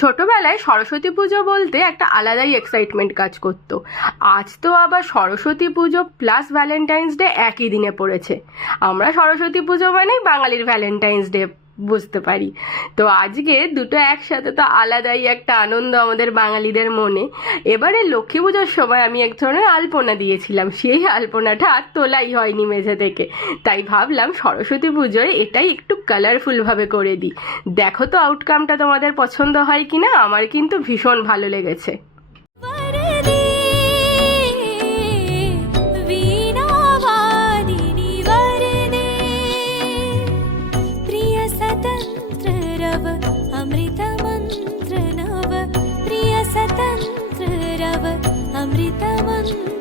ছোটবেলায় সরস্বতী পুজো বলতে একটা আলাদাই এক্সাইটমেন্ট কাজ করতো। আজ তো আবার সরস্বতী পুজো প্লাস ভ্যালেন্টাইন্স ডে একই দিনে পড়েছে। আমরা সরস্বতী পুজো মানেই বাঙালির ভ্যালেন্টাইন্স ডে বুঝতে পারি। তো আজকে দুটো একসাথে তো আলাদাই একটা আনন্দ আমাদের বাঙালিদের মনে। এবারে লক্ষ্মী পুজোর সময় আমি এক ধরনের আলপনা দিয়েছিলাম, সেই আলপনাটা আর তোলাই হয়নি মেঝে থেকে। তাই ভাবলাম সরস্বতী পুজোয় এটাই একটু কালারফুলভাবে করে দিই। দেখো তো আউটকামটা তোমাদের পছন্দ হয় কিনা, আমার কিন্তু ভীষণ ভালো লেগেছে। अमृत मंत्र नव प्रिय स्वतंत्र रव अमृत मंत्र